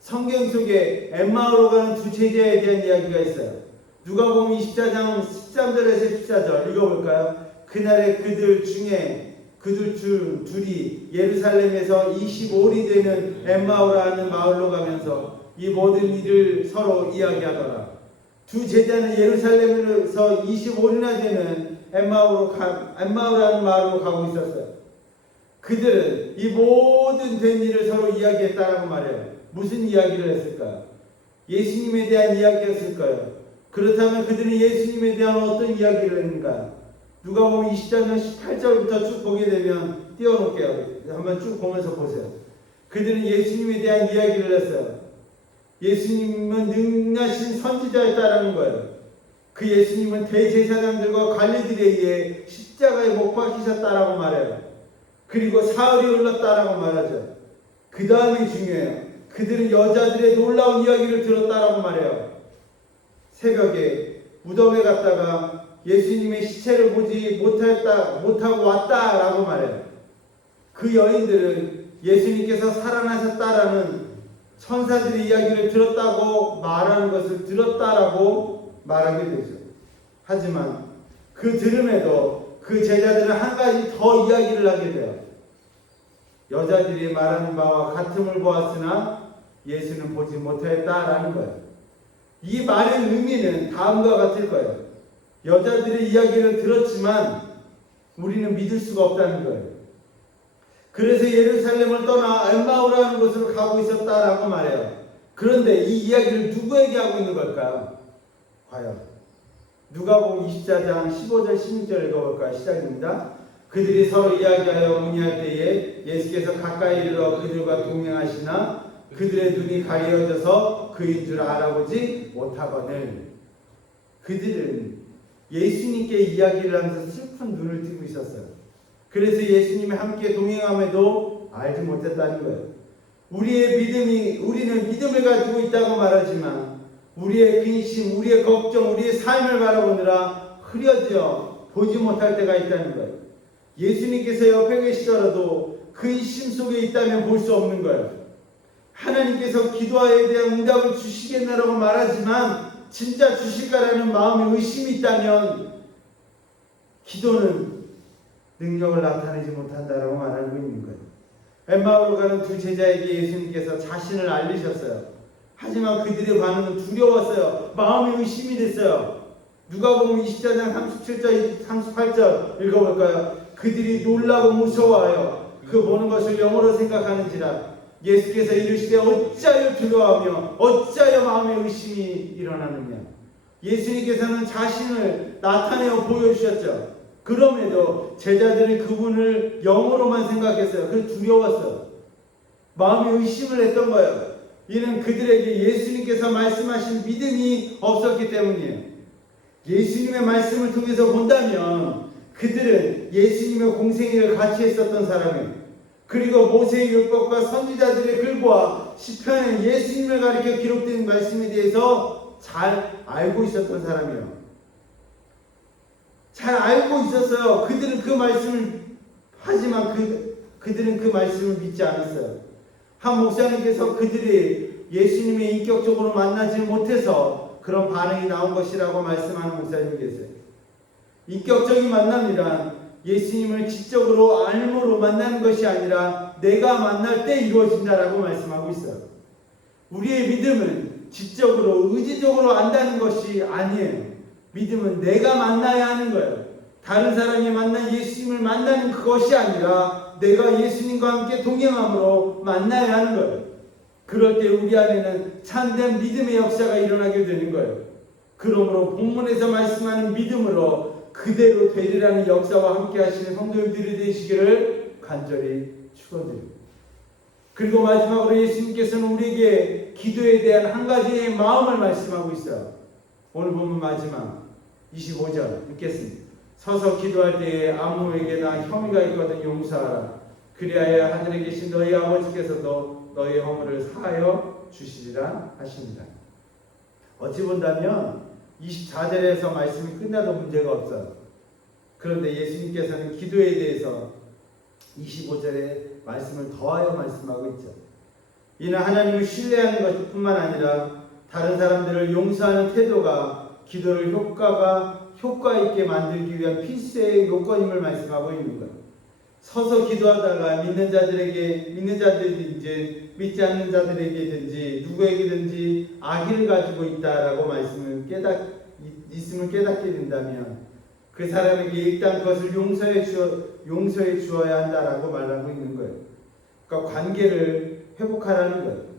성경 속에 엠마오로 가는 두 제자에 대한 이야기가 있어요. 누가복음 24장 13절에서 14절 읽어볼까요? 그날에 그들 중 둘이 예루살렘에서 25里되는 엠마오라는 마을로 가면서 이 모든 일을 서로 이야기하더라. 두 제자는 예루살렘에서 25리나 되는 엠마오라는 마을로 가고 있었어요. 그들은 이 모든 된 일을 서로 이야기했다라고 말해요. 무슨 이야기를 했을까요? 예수님에 대한 이야기였을까요? 그렇다면 그들은 예수님에 대한 어떤 이야기를 했는가요? 누가복음 20장 18절부터 쭉 보게 되면 띄워놓을게요. 한번 쭉 보면서 보세요. 그들은 예수님에 대한 이야기를 했어요. 예수님은 능하신 선지자였다라는 거예요. 그 예수님은 대제사장들과 관리들에 의해 십자가에 못 박히셨다라고 말해요. 그리고 사흘이 흘렀다라고 말하죠. 그 다음이 중요해요. 그들은 여자들의 놀라운 이야기를 들었다라고 말해요. 새벽에 무덤에 갔다가 예수님의 시체를 보지 못하고 왔다라고 말해요. 그 여인들은 예수님께서 살아나셨다라는 천사들의 이야기를 들었다고 말하는 것을 들었다라고 말하게 되죠. 하지만 그 들음에도 그 제자들은 한 가지 더 이야기를 하게 돼요. 여자들이 말하는 바와 같음을 보았으나 예수는 보지 못하였다라는 거예요. 이 말의 의미는 다음과 같을 거예요. 여자들의 이야기를 들었지만 우리는 믿을 수가 없다는 거예요. 그래서 예루살렘을 떠나 엠마오라는 곳으로 가고 있었다라고 말해요. 그런데 이 이야기를 누구에게 하고 있는 걸까요? 과연 누가복음 24장 15절 16절 읽어볼까요? 시작입니다. 그들이 서로 이야기하여 문의할 때에 예수께서 가까이 이르러 그들과 동행하시나 그들의 눈이 가려져서 그인 줄 알아보지 못하거늘. 그들은 예수님께 이야기를 하면서 슬픈 눈을 뜨고 있었어요. 그래서 예수님이 함께 동행함에도 알지 못했다는 거예요. 우리는 믿음을 가지고 있다고 말하지만 우리의 근심, 우리의 걱정, 우리의 삶을 바라보느라 흐려져 보지 못할 때가 있다는 거예요. 예수님께서 옆에 계시더라도 그 심 속에 있다면 볼 수 없는 거예요. 하나님께서 기도에 대한 응답을 주시겠나라고 말하지만 진짜 주실까라는 마음의 의심이 있다면 기도는 능력을 나타내지 못한다라고 말하고 있는 거예요. 엠마오로 가는 두 제자에게 예수님께서 자신을 알리셨어요. 하지만 그들의 반응은 두려웠어요. 마음의 의심이 됐어요. 누가복음 24장 37절 38절 읽어볼까요? 그들이 놀라고 무서워하여 그 보는 것을 영어로 생각하는지라 예수께서 이르시되 어찌하여 두려워하며 어찌하여 마음의 의심이 일어나느냐. 예수님께서는 자신을 나타내어 보여주셨죠. 그럼에도 제자들은 그분을 영어로만 생각했어요. 그래서 두려웠어요. 마음의 의심을 했던 거예요. 이는 그들에게 예수님께서 말씀하신 믿음이 없었기 때문이에요. 예수님의 말씀을 통해서 본다면 그들은 예수님의 공생애를 같이 했었던 사람이에요. 그리고 모세의 율법과 선지자들의 글과 시편에 예수님을 가리켜 기록된 말씀에 대해서 잘 알고 있었던 사람이에요. 잘 알고 있었어요. 그들은 그 말씀을 하지만 그들은 그 말씀을 믿지 않았어요. 한 목사님께서 그들이 예수님의 인격적으로 만나지 못해서 그런 반응이 나온 것이라고 말씀하는 목사님이 계세요. 인격적인 만남이란 예수님을 지적으로 알므로 만나는 것이 아니라 내가 만날 때 이루어진다라고 말씀하고 있어요. 우리의 믿음은 지적으로 의지적으로 안다는 것이 아니에요. 믿음은 내가 만나야 하는 거예요. 다른 사람이 만난 예수님을 만나는 그것이 아니라 내가 예수님과 함께 동행함으로 만나야 하는 거예요. 그럴 때 우리 안에는 참된 믿음의 역사가 일어나게 되는 거예요. 그러므로 본문에서 말씀하는 믿음으로 그대로 되리라는 역사와 함께 하시는 성도님들이 되시기를 간절히 축원드립니다. 그리고 마지막으로 예수님께서는 우리에게 기도에 대한 한 가지의 마음을 말씀하고 있어요. 오늘 보면 마지막 25절 읽겠습니다. 서서 기도할 때에 아무에게나 혐의가 있거든 용서하라. 그리하여 하늘에 계신 너희 아버지께서도 너희 허물을 사하여 주시리라 하십니다. 어찌 본다면 24절에서 말씀이 끝나도 문제가 없어요. 그런데 예수님께서는 기도에 대해서 25절에 말씀을 더하여 말씀하고 있죠. 이는 하나님을 신뢰하는 것뿐만 아니라 다른 사람들을 용서하는 태도가 기도를 효과 있게 만들기 위한 필수의 요건임을 말씀하고 있는 거예요. 서서 기도하다가 믿는 자들이든지 믿지 않는 자들에게든지 누구에게든지 악의를 가지고 있다라고 말씀을 있음을 깨닫게 된다면 그 사람에게 일단 그것을 용서해 주어야 한다라고 말하고 있는 거예요. 그러니까 관계를 회복하라는 거예요.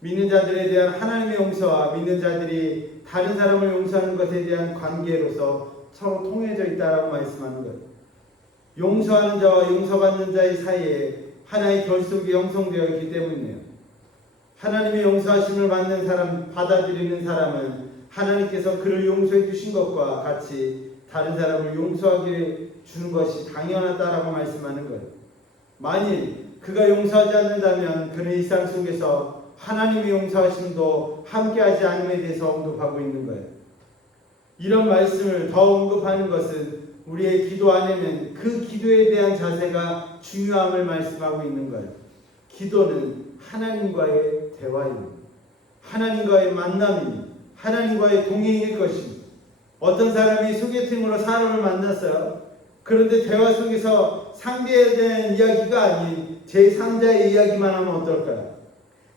믿는 자들에 대한 하나님의 용서와 믿는 자들이 다른 사람을 용서하는 것에 대한 관계로서 서로 통해져 있다라고 말씀하는 거예요. 용서하는 자와 용서받는 자의 사이에 하나의 결속이 형성되어 있기 때문이에요. 하나님의 용서하심을 받아들이는 사람은 하나님께서 그를 용서해 주신 것과 같이 다른 사람을 용서하게 주는 것이 당연하다라고 말씀하는 거예요. 만일 그가 용서하지 않는다면 그는 일상 속에서 하나님의 용서하심도 함께하지 않음에 대해서 언급하고 있는 거예요. 이런 말씀을 더 언급하는 것은 우리의 기도 안에는 그 기도에 대한 자세가 중요함을 말씀하고 있는 거예요. 기도는 하나님과의 대화입니다. 하나님과의 만남입니다. 하나님과의 동행일 것입니다. 어떤 사람이 소개팅으로 사람을 만났어요. 그런데 대화 속에서 상대에 대한 이야기가 아닌 제3자의 이야기만 하면 어떨까요?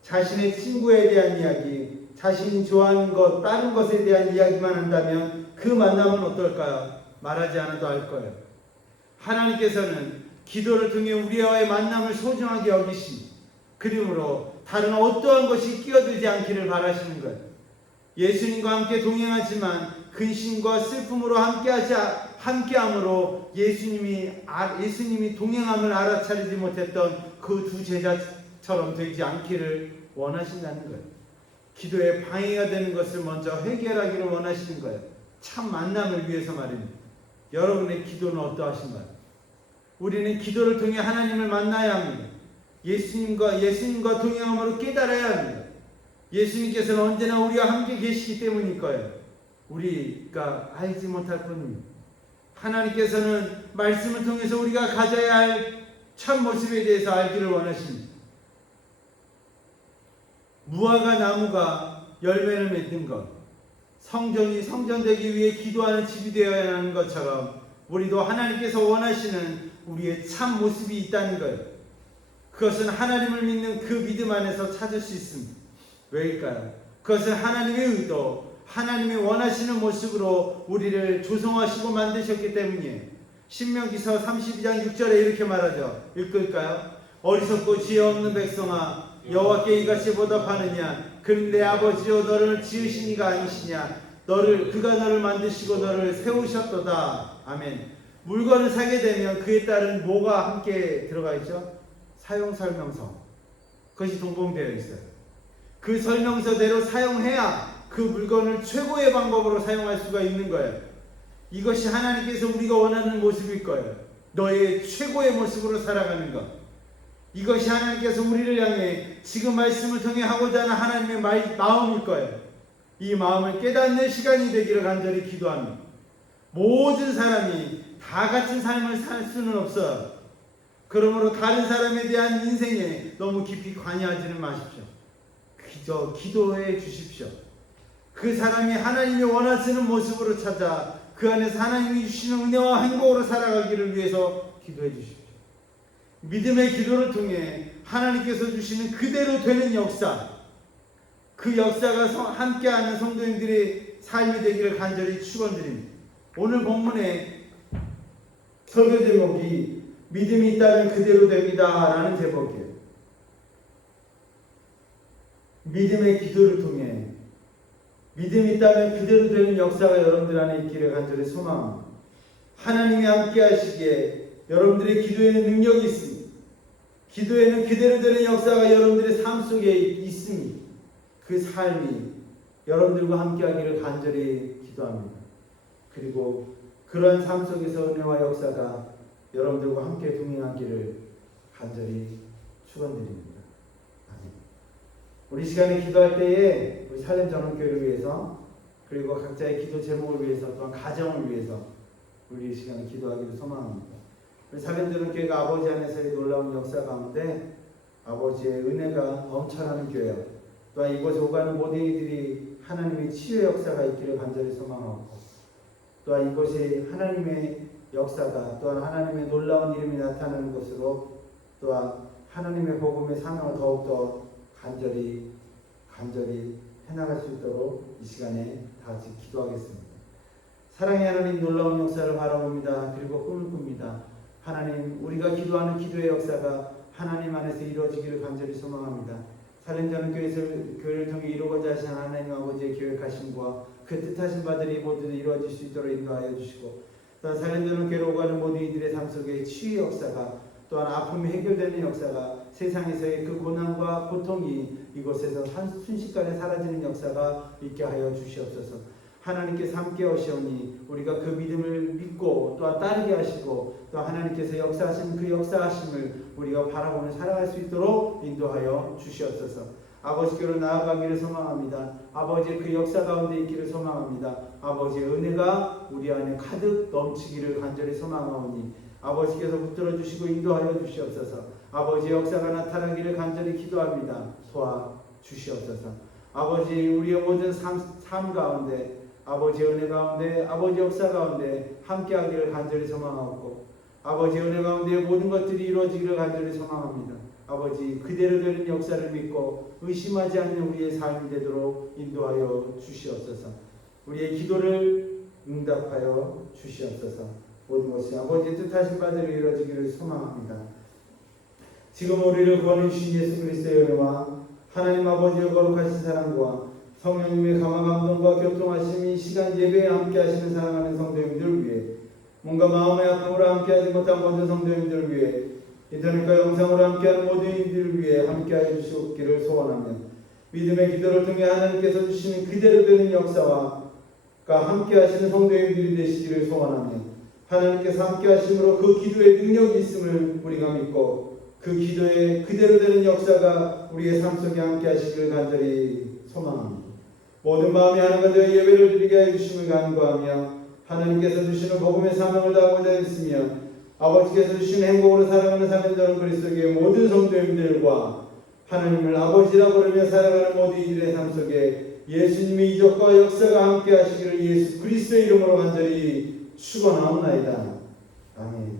자신의 친구에 대한 이야기, 자신이 좋아하는 것, 다른 것에 대한 이야기만 한다면 그 만남은 어떨까요? 말하지 않아도 알 거예요. 하나님께서는 기도를 통해 우리와의 만남을 소중하게 여기십니다. 그러므로 다른 어떠한 것이 끼어들지 않기를 바라시는 거예요. 예수님과 함께 동행하지만 근심과 슬픔으로 함께함으로 예수님이 동행함을 알아차리지 못했던 그 두 제자처럼 되지 않기를 원하신다는 거예요. 기도에 방해가 되는 것을 먼저 해결하기를 원하시는 거예요. 참 만남을 위해서 말입니다. 여러분의 기도는 어떠하신가요? 우리는 기도를 통해 하나님을 만나야 합니다. 예수님과 동행함으로 깨달아야 합니다. 예수님께서는 언제나 우리와 함께 계시기 때문일 거예요. 우리가 알지 못할 뿐입니다. 하나님께서는 말씀을 통해서 우리가 가져야 할 참 모습에 대해서 알기를 원하십니다. 무화과 나무가 열매를 맺는 것, 성전이 성전되기 위해 기도하는 집이 되어야 하는 것처럼 우리도 하나님께서 원하시는 우리의 참 모습이 있다는 거예요. 그것은 하나님을 믿는 그 믿음 안에서 찾을 수 있습니다. 왜일까요? 그것은 하나님의 의도, 하나님이 원하시는 모습으로 우리를 조성하시고 만드셨기 때문이에요. 신명기서 32장 6절에 이렇게 말하죠. 읽을까요? 어리석고 지혜 없는 백성아, 여호와께 이같이 보답하느냐? 그는 내 아버지여 너를 지으신 이가 아니시냐? 그가 너를 만드시고 너를 세우셨도다. 아멘. 물건을 사게 되면 그에 따른 뭐가 함께 들어가 있죠? 사용 설명서. 그것이 동봉되어 있어요. 그 설명서대로 사용해야 그 물건을 최고의 방법으로 사용할 수가 있는 거예요. 이것이 하나님께서 우리가 원하는 모습일 거예요. 너의 최고의 모습으로 살아가는 것. 이것이 하나님께서 우리를 향해 지금 말씀을 통해 하고자 하는 하나님의 마음일 거예요. 이 마음을 깨닫는 시간이 되기를 간절히 기도합니다. 모든 사람이 다 같은 삶을 살 수는 없어요. 그러므로 다른 사람에 대한 인생에 너무 깊이 관여하지는 마십시오. 그저 기도해 주십시오. 그 사람이 하나님이 원하시는 모습으로 찾아 그 안에서 하나님이 주시는 은혜와 행복으로 살아가기를 위해서 기도해 주십시오. 믿음의 기도를 통해 하나님께서 주시는 그대로 되는 역사, 그 역사가 함께하는 성도님들의 삶이 되기를 간절히 축원드립니다. 오늘 본문의 설교 제목이 믿음이 있다면 그대로 됩니다 라는 제목이에요. 믿음의 기도를 통해 믿음이 있다면 그대로 되는 역사가 여러분들 안에 있기를 간절히 소망합니다. 하나님이 함께 하시기에 여러분들의 기도에는 능력이 있습니다. 기도에는 그대로 되는 역사가 여러분들의 삶 속에 있습니다. 그 삶이 여러분들과 함께 하기를 간절히 기도합니다. 그리고 그러한 삶 속에서 은혜와 역사가 여러분들과 함께 동행하기를 간절히 축원드립니다. 아멘. 우리 시간에 기도할 때에 우리 살렘전원교회를 위해서 그리고 각자의 기도 제목을 위해서 또한 가정을 위해서 우리 시간에 기도하기를 소망합니다. 우리 살렘전원교회가 아버지 안에서의 놀라운 역사 가운데 아버지의 은혜가 넘쳐나는 교회요. 또한 이곳에 오가는 모든 이들이 하나님의 치유의 역사가 있기를 간절히 소망하고 또한 이곳이 하나님의 역사가 또한 하나님의 놀라운 이름이 나타나는 것으로 또한 하나님의 복음의 사명을 더욱더 간절히 해나갈 수 있도록 이 시간에 다 같이 기도하겠습니다. 사랑의 하나님 놀라운 역사를 바라봅니다. 그리고 꿈을 꿉니다. 하나님 우리가 기도하는 기도의 역사가 하나님 안에서 이루어지기를 간절히 소망합니다. 살렘전원교회를 통해 이루고자 하신 하나님 아버지의 계획하심과 그 뜻하신 바들이 모두 이루어질 수 있도록 인도하여 주시고 또한 살렘전원교회로 오가는 모든 이들의 삶 속에 치유의 역사가 또한 아픔이 해결되는 역사가, 세상에서의 그 고난과 고통이 이곳에서 순식간에 사라지는 역사가 있게 하여 주시옵소서. 하나님께서 함께 하시오니 우리가 그 믿음을 믿고 또한 따르게 하시고, 또 하나님께서 역사하신 그 역사하심을 우리가 바라보며 살아갈 수 있도록 인도하여 주시옵소서. 아버지께로 나아가기를 소망합니다. 아버지의 그 역사 가운데 있기를 소망합니다. 아버지의 은혜가 우리 안에 가득 넘치기를 간절히 소망하오니 아버지께서 붙들어 주시고 인도하여 주시옵소서. 아버지의 역사가 나타나기를 간절히 기도합니다. 도와 주시옵소서. 아버지, 우리의 모든 삶 가운데, 아버지의 은혜 가운데, 아버지의 역사 가운데 함께하기를 간절히 소망하고, 아버지의 은혜 가운데 모든 것들이 이루어지기를 간절히 소망합니다. 아버지, 그대로 되는 역사를 믿고 의심하지 않는 우리의 삶이 되도록 인도하여 주시옵소서. 우리의 기도를 응답하여 주시옵소서. 모든 것이 아버지의 뜻하신 바대로 이루어지기를 소망합니다. 지금 우리를 구원해 주신 예수 그리스도의 은혜와 하나님 아버지의 거룩하신 사랑과 성령님의 강화 감동과 교통하심이 시간 예배에 함께 하시는 사랑하는 성도님들 위해, 뭔가 마음의 아픔으로 함께하지 못한 모든 성도님들 위해, 인터넷과 영상으로 함께하는 모든 이들을 위해 함께하여 주시기를 소원하며, 믿음의 기도를 통해 하나님께서 주시는 그대로 되는 역사와 함께하시는 성도님들이 되시기를 소원하며, 하나님께서 함께하심으로 그 기도에 능력이 있음을 우리가 믿고 그 기도에 그대로 되는 역사가 우리의 삶 속에 함께하시기를 간절히 소망합니다. 모든 마음이 하나가 되어 예배를 드리게 하여 주심을 간구하며, 하나님께서 주시는 복음의 사명을 다하고자 했으며 아버지께서 주신 행복으로 살아가는 사명자는 그리스도의 모든 성도님들과 하나님을 아버지라 부르며 살아가는 모든 이들의 삶 속에 예수님의 이적과 역사가 함께 하시기를 예수 그리스도의 이름으로 간절히 축원하옵나이다. 아멘.